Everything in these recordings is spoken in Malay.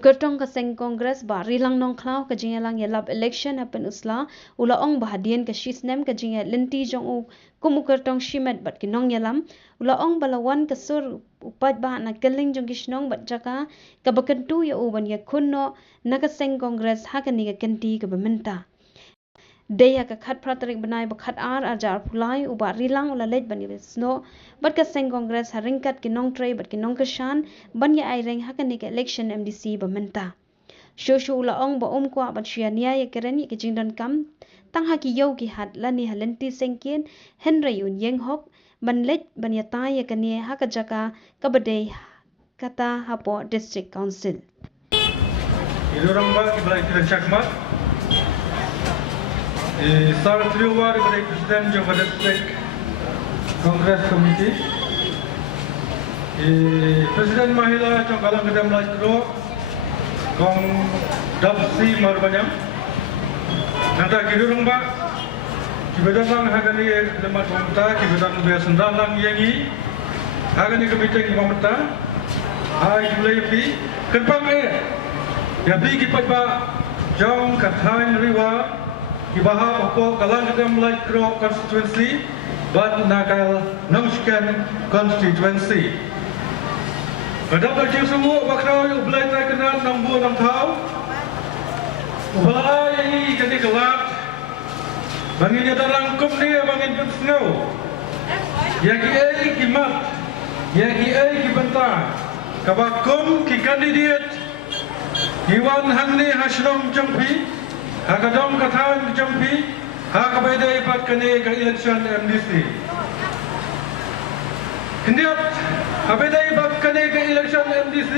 Ukertong kaseng kongres ba rilang nong klau ka jingelang yalap election happen usla ula ong bahadian ka shisnem ka jinge lenti jong u kum ukertong shimet bat kinong yalam ula ong balawan ka sur upat ba na keling jong kishnong bat jaka ka bakentu ya u ban ya kunno na kaseng kongres hakani ka kenti ka bementa Daya ka khat pratarik banai bakhat ajar pulai uba rilang ula lej ban sno bat ka seng kongres haringkat kinong tray bat kinong keshan ban ya aireng hakani ka election MDC bamenta shosho ula ong ba kwa bat shiania ya keren ya kijingdan kam tang haki yau ki hat lani halenti sengkin henry un yeng hok ban lej ban ya ta ya kani hakajaka kabadai kata hapo district council Ilorang ba ibalai chakmat Sar Triwar ibalai Presiden Jawa District Congress Committee Presiden Mahila Congkalang Kedam Lajkro Kong Dapsi Marbanyam Nata Ilorang ba Kibadan lang hagani lemat mamta kibadan biasa lang yangi hagani kebiting mamta hai mulai pi kerpang ya bi kipat ba jong kathain riwa kibaha pokok kalang kedam Lajkro constituency bat nakal Nongshken constituency Badap lagi semua bakal belai tak kenal nombor 6 tahun Ubala yang kini gelap Bangin ya dalam kum ni bangin pun snow Ya ki ai kimat Ya ki ai kibenta Kabakum ki kandidat Iwan hangni hasnom jampi Hakadom kathan jampi Hakabaida ibat kani ka election MDC Kendiat Habaida ibat kani ka election MDC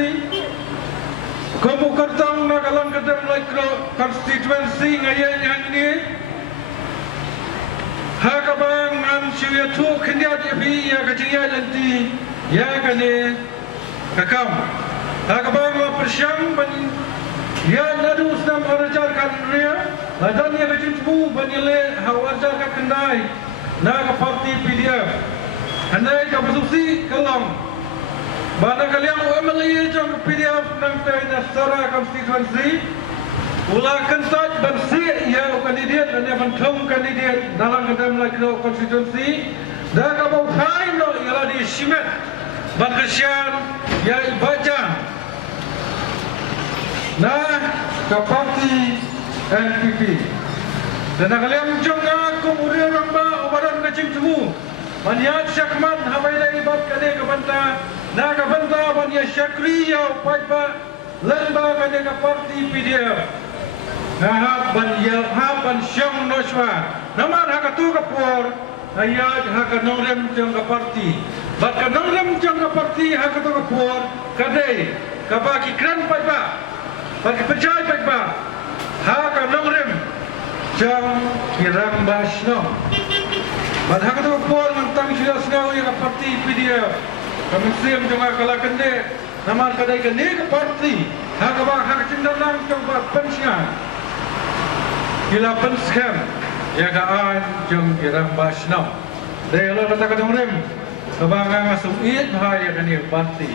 Kumu kertang na kalang kedam Lajkro constituency ngayon yang ini Hakabang an syuya tu kendiat ibi ya kajiya lanti ya kane kakam Hakabang la persyang ban ya nadu snam arajar kan ria ladan ya kajimbu banile hawajar ka kendai na ka parti PDF handai ka besusi kalang Bana kalian UMLA jong PDF nang tayo Sara constituency Ula kentat bansi ya kandidat dan yang pentung kandidat dalam kedam Lajkro constituency dah kabau time no ialah di Shimet ban kesian ya ibaca nah ke parti NPP dan kalian jong aku murid ramba ubaran kecing temu Maniat syakmat hawaila ibat kade ke banta na ke banta ban ya syakri ya upajba lemba kade ke parti PDF Haban ya haban syang noswa naman hakatu kapor ayat hakanongrem jang parti bat kanongrem jang parti hakatu kapor kadai kabaki kran pajba bagi percaya pajba hakanongrem jang kirang basno bat hakatu kapor mentang sudah senau ya parti PDF kami siam jang kala kende naman kadai kende ke parti hakabak hakacindang jang pensian Kila penskam ya gaan jong kirang basno. Dahil lo kata kadongrim kebangang asuit bahaya kani parti.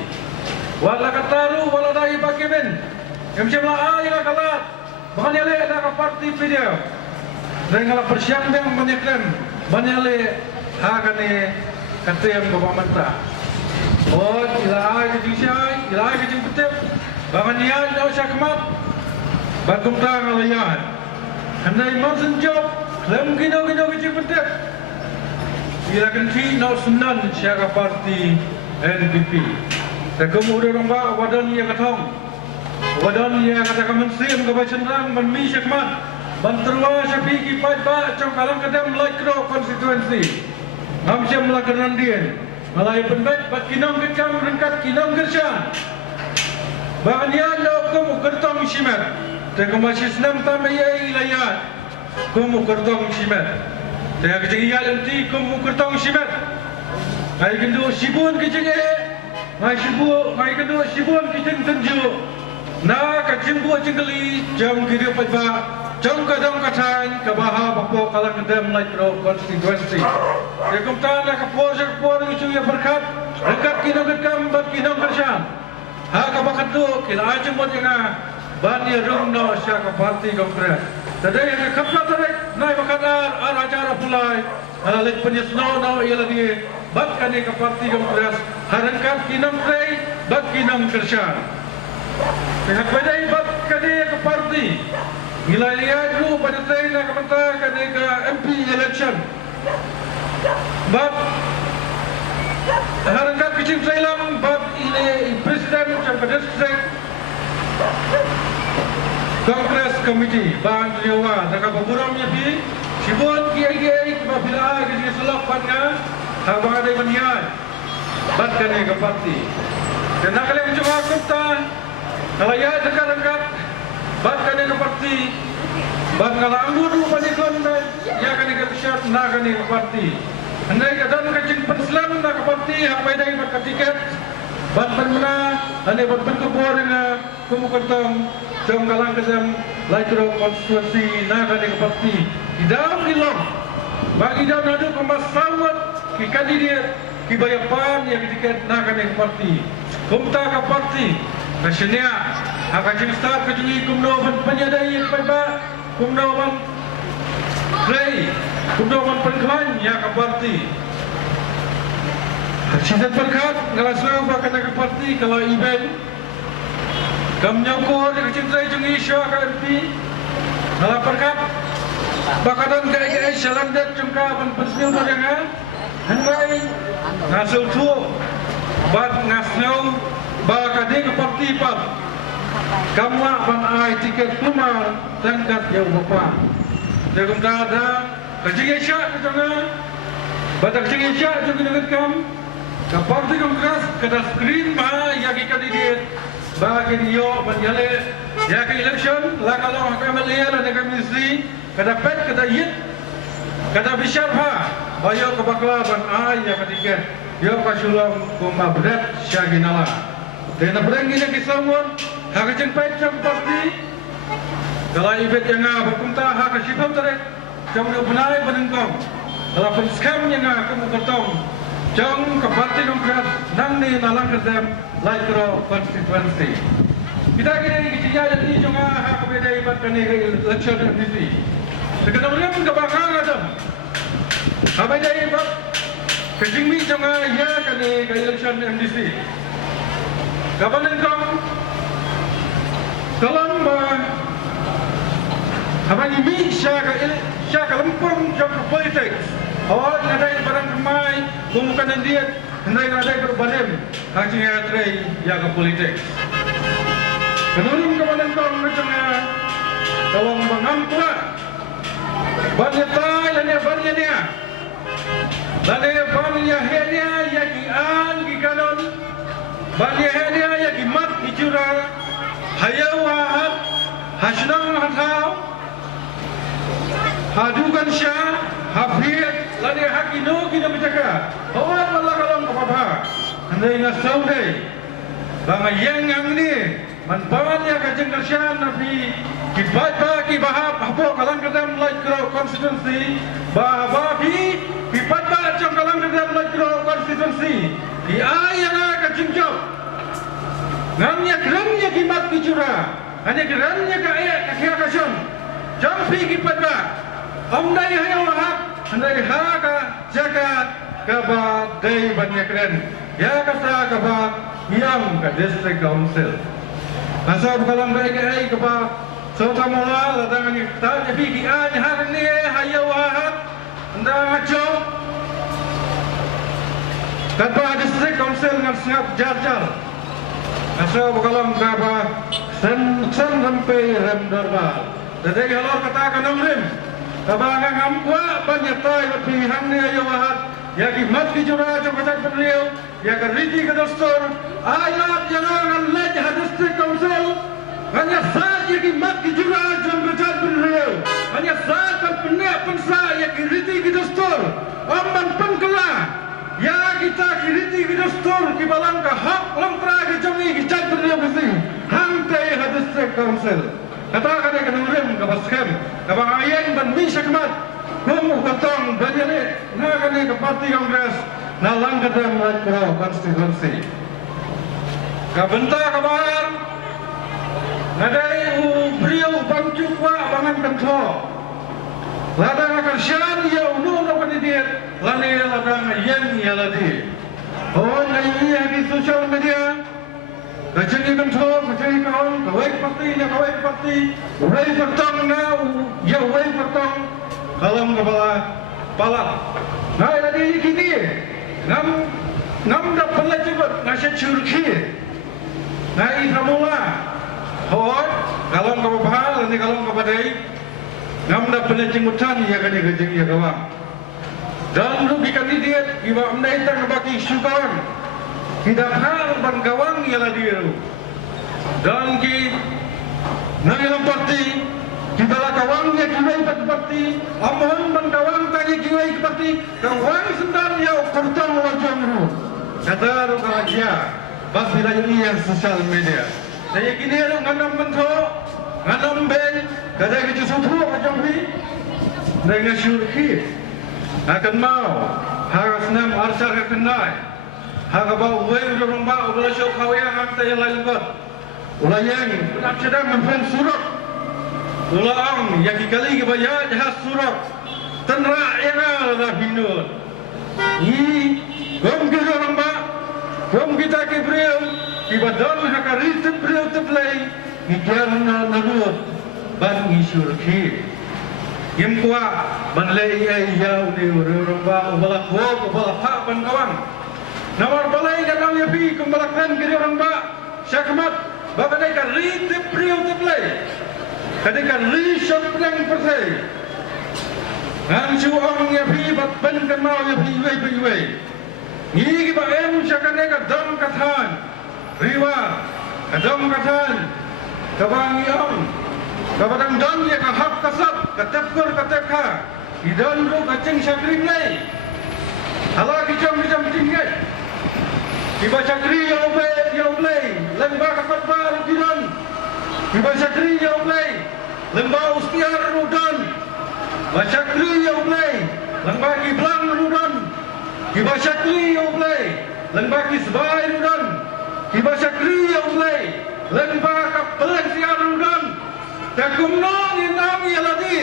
Wala kataru wala dai bakimin. Yang semla ay kalat. Bahkan yale na parti video. Dengan ngala persiang deng menyeklen banyale ha kani katayam gobamanta. Oh ila ay kejisai, ila ay kejempetep. Bahkan ya no syakmat. Bakum ta ngalayan. Handai marsen job, lem kino kecil pentek. Ia kenti nak sunan syara parti NPP. Dan kemudian orang wadan ia katong, wadan ia katakan mensim kebacenang menmi syakmat, banterwa syapiki pajba congkalang kedam Lajkro constituency. Hamsyam melakukan dia, malai penbet bat kinong kekam rengkat kinong gersyan. Bahkan ia nak kamu kertong shimat. Tengok masih senam tamai ilayat, kamu kertong simet. Tengok kecil nanti kamu kertong simet. Hai kendu sibun kecil hai kendu sibun kecil tenju. Na kecil buat cengkeli jam kiri pajba, jam kadang kacan kebaha bapo kalang kedam Lajkro constituency. Tengok tanah kapor itu ya berkat, dekat kinong dekam bat kinong kerjaan. ha ka bakat tu kila aja mo nga bani rum no sya ka parti kongres tadai ka kapla tadai nai bakat ar acara pulai alik penyesno no ia lagi bat kani ka parti kongres harangkat kinam trei bat kinam kersan pihak badai bat kani ka parti gila lihat dulu pada trei na kamanta kani ka MP election bat harangkat kecil Thailand bat ini presiden macam district Kongres Committee bang Dewa dekat beburamnya bi sibut kiai bila kerja selok patnya habang ada banian bat kene ke parti dan nak kalian cuma kupta kalau ya dekat bat kene ke parti bat kalau anggur dulu panikon ya kene ke syarat nak kene ke parti andai kadan kecing penslam nak ke parti apa yang dapat tiket bat mana ane bat berkebor dengan kumukertong jom kalang kesem laikro konstitusi nak kene ke parti idam ilom bagi idam nadu kemasawat ki kandidat ki bayapan ya tiket nak kene ke parti kumta ke parti nasional akan jeng start kejungi kumno ban penyadai peba kumno ban Rei, kumdoman perkelahan ya ke parti. Hasilnya perkat, ngalasau bahkan ke parti kalau event. Kam nyokor ke cintai jungi isya ke MP. Ngalah perkat, bakadan ke jalan jengka ban persniu dengan hengai ngasul tu, bat ngasnau bakade ke parti pat. Kamla ban ai tiket kumar tangkat jauh bapa. Jagung ada kecing isyak ke jangan batak kecing isyak juga dengan kam ke parti kongres kada screen ma ya ki kandidat bagi dia menjale ya ke election la kalau kami lihat ada komisi kada pet kada yit kada bisyar ha bayo ke baklaban ai ya ketiga yo kasulam kuma berat syaginala dan berenggi ke samun ha kecing pet jam parti kalau ibet yang berkumta hak sifat terek jam benai benengkong kalau penskam yang kamu ketong jam ke parti kongres nang ni nalang kedem laikro konstituensi kita kini kecilnya jadi juga hak beda ibat kini election MDC sekarang mereka ke bakal ada apa beda ibat kecilmi juga ya kini ke election MDC kapan engkau kalau Abang ini syaka lempung jam politik. Awal ada yang barang kemai, bukan dia, hendak ada yang berbalim. Haji atrai yang politik. Menurut kepada kau macam tolong mengampua. Banyak tay, banyak dia. Banyak hanya yang kian kikanon. Banyak hanya yang kimat kicurah. Hayawahat, hasnang hatau. Hadukan syah, hafid, lani hakino kita bercakap. Awak malah kalau apa-apa. Andai ngasau deh. Bang yang ni, manfaatnya kajeng kerjaan nabi. Kibat bahap, apa kalang kedam laikro konstitusi. Bahabi, kibat jam kalang kedam laikro konstitusi. Di ayah kajeng jom. Ngamnya kimat kicura. Hanya geramnya kaya kasyon. Jom pi kibat Amdai hanya wahab, andai haka jaga kaba day banyak keren, ya kata kaba yang ke district council. Asal kalam gay kaba sota mola ladang ni tak jadi kian hari ni hanya wahab, andai ngaco. Kaba district council ngan sengap jar. Asal kalam kaba sen sampai rem darbar. Jadi kalau katakan rim. Kabangan amkwa banyak tay pilihan ni ayo wahat ya kimat ki jura jom kacang penriau ya keriti ke dostor ayat yang akan lej district council hanya saja kimat ki jura jom kacang penriau hanya saja penek pensa ya keriti ke dostor amban pengkela ya kita keriti ke dostor ki balang ka hak langtra ki jongi ki kacang penriau besi hantai district council katakan yang kenurim ke baskem ke bangayan dan bisa kemat kumu ketong banyak ni ke parti kongres nalang kedam laikro konstitusi Kabenta kabar. Nadai beliau bangjuk wa bangan kanto. Ladang akan syan ya unu no kandidat. Lani ladang yang ya ladi. Oh nai di social media. Kacang kanto, kacang kawan, kawai parti, kawai pertong na ya kawai pertong. Kalam kepala palat. Nah ladi kini ngam dah pernah cepat nasi curki. Nah ihamula. Hoi, kalong ke bahal, nanti kalong ke badai. Ngam dah pernah cimutan ya kan ya kawan. Dan lu bikin kandidat, iba amnai tang baki syukaran. Tidak hal ban gawang ialah dia. Dan ki nangilam parti, kita lah kawang ya kiwai parti. Amohon ban gawang tanya kiwai parti. Kawang sendan ya pertang wajang ru. Kata ru kawakia, pas bila ini yang sosial media. Saya kini ru nganam mentho, nganam ben, kata kerja suatu macam ni. Dengan syurki akan mau harus nam arsar kenai. Hagabau wei urang ba ulah syok kawaya hak tayang lain got. Ulah yang nak sedang mempen surat. Ulah ang yang kali ke baya jahas surat. Tenra era la binun. Ni gom ke urang ba. Gom kita ke beliau. Ibadan hakari te beliau te play. Ni kian nalut ban isurki. Yem kuat ban lei ya udi urang ba ulah ko ulah ha ban kawan. Nawar balai datang ya pi kembalakan kiri orang ba syakmat bagai kan ri te priu te play kadang ri shot plang persai ngan chu ong ya pi bat ben kan mau ya pi wei ni ki ba em syakane ka dam kathan riwa ka dam kathan kabang ong kabang dam ya ka hak kasab ka tepkur ka tepka idan ru ka cheng syakri play hala ki jam tinggai Iba Syakri yang play, lembah kapat baru diran. Iba Syakri yang play, lembah Ustiar rudan. Iba Syakri yang play, lembah Kiblang rudan. Iba Syakri yang play, lembah Kisbai rudan. Iba Syakri yang play, lembah Kapeleng Siar rudan. Tak kumnong yang nami aladi.